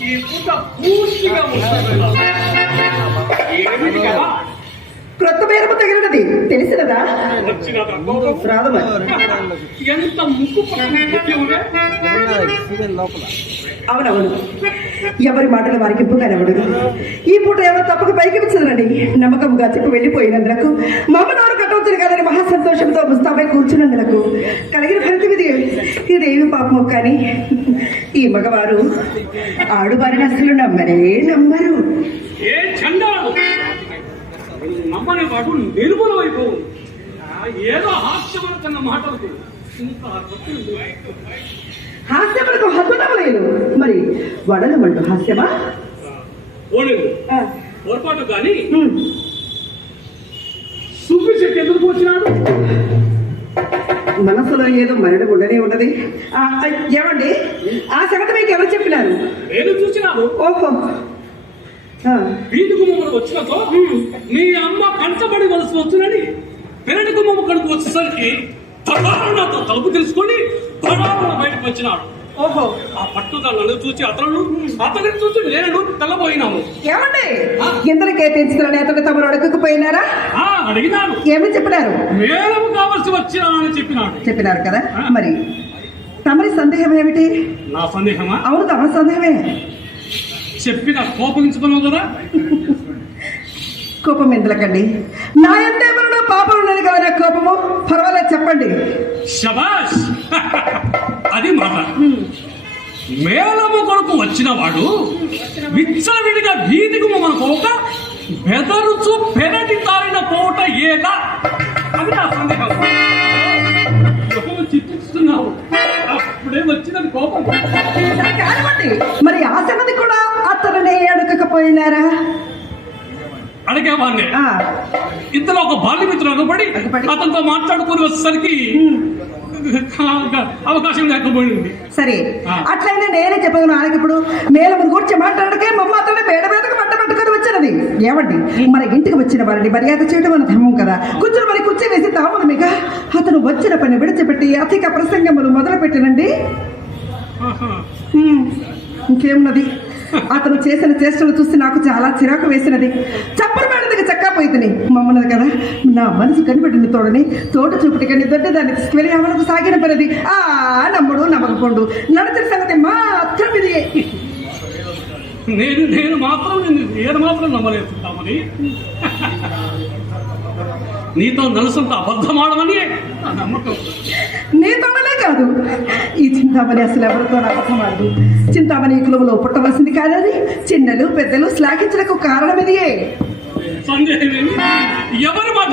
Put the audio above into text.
ఈ పూట పూర్తిగా ముస్తాబైనా. తెలిసినదా ఎంత ముక్కు పక్కన ఉద్యోగమే? అవునవును. ఎవరి మాటలు వారికి ఇప్పుగానవుడు? ఈ పూట ఎవరు తప్పక పైకి వచ్చిందండి నమ్మకముగా చెప్పి వెళ్ళిపోయినందులకు మమ్మ నోరు కట్టవచ్చును కదని మహా సంతోషంతో ముస్తాబై కూర్చున్నందులకు కలిగిన ఫలితం ఇది ఇదేమి పాపము కానీ ఈ మగవారు ఆడువారిని అసలు నమ్మరే నమ్మరు. ఏ చండాలు నమ్మని వాడు నిర్మూల వైపు ఏదో హాస్యవంతంగా మాటలకు ఇంత తప్పు హాస్యములకు హద్దునవలేదు మరి వడలమంటూ హాస్యమా? ఓలేదు పొరపాటు కానీ. సుబ్బి చెట్టు ఎందుకు వచ్చినాడు మనసులో ఏదో మరణం ఉండనే ఉన్నది. ఏమండి? ఆ సంగతి మీకు ఎవరు చెప్పినారు? నేను చూసినాను. ఓహో. వీధి గుమ్మములు వచ్చినతో నీ అమ్మ కంటబడి వలసి వచ్చునని పెరటి గుమ్మము కడుపు వచ్చేసరికి తలారా నాతో తలుపు తెలుసుకొని తలారా బయటకు వచ్చినాడు. ఓహో. ఆ పట్టుదలను చూసి అతను అతని చూసి నేను తెల్లబోయినాము. ఏమండి? ఇంతలోకే తెచ్చుకున్న అతను తమరు అడగకపోయినారా? ఆ అడిగినాను ఏమని చెప్పినారు? మేలము కావలసి వచ్చినానని చెప్పినాడు. చెప్పినారు కదా? మరి తమరి సందేహం ఏమిటి? నా సందేహమా? అవును తమ సందేహమే. చెప్పిన కోపగించుకున్నావు కదా? కోపం ఎందులకండి? నా ఎంతేమన్నా పాపం ఉన్నది కదా నా కోపము? పర్వాలేదు చెప్పండి. శబాష్! అది మాట. మేళము కొరకు వచ్చిన వాడు విచ్చలవిడిగా వీధికి మన పోక బెదరుచు పెరటి తారిన పోట ఏలా అది నా సందేహం. చిట్టిస్తున్నావు అప్పుడే వచ్చినది కోపం. మరి ఆ సంగతి కూడా అతనునే అడగకపోయినారా అడిగేవాడిని ఇంతలో ఒక బాల్యమిత్రుడు అగపడి అగపడి. అతనితో మాట్లాడుకుని వచ్చేసరికి అవకాశం లేకపోయింది. సరే. అట్లయినా నేనే చెప్పగలను ఆయనకి ఇప్పుడు. మేలము గురించి మాట్లాడకే మమ్మ అతన్ని బేడ బేడకు పట్ట పెట్టుకొని వచ్చిన ఉన్నది ఏమండి? మన ఇంటికి వచ్చిన వారిని మర్యాద చేయడం మన ధర్మం కదా. కూర్చొని మరి కూర్చో వేసి తామనమిగా అతను వచ్చిన పని విడిచిపెట్టి అధిక ప్రసంగములు మొదలు పెట్టినండి ఇంకేమున్నది? అతను చేసిన చేష్టలు చూసి నాకు చాలా చిరాకు వేసినది. చప్పని మేడదికి చక్కపోయితని మమ్మల్ని కదా నా మనసు కనిపెట్టింది తోడని. తోట చూపుటికని దొడ్డ దాన్ని తీసుకువెళ్ళి అవరకు సాగిన పనిది. ఆ నమ్ముడు నమ్మకపోండు. నడిచిన సంగతి మాత్రం ఇది నేను నేను మాత్రం నేను మాత్రం నమ్మలేదు చింతామణి నీతో నలుసంత అబద్ధమాడమని నా నమ్మకం. నీ తోడలే కాదు. ఈ చింతామణి అసలు ఎవరితో అబద్ధమాడదు చింతామణి కులంలో పుట్టవలసింది కాదని చిన్నలు పెద్దలు శ్లాఘించడానికి కారణం ఇదియే. ఎవరు ఎవరి మాట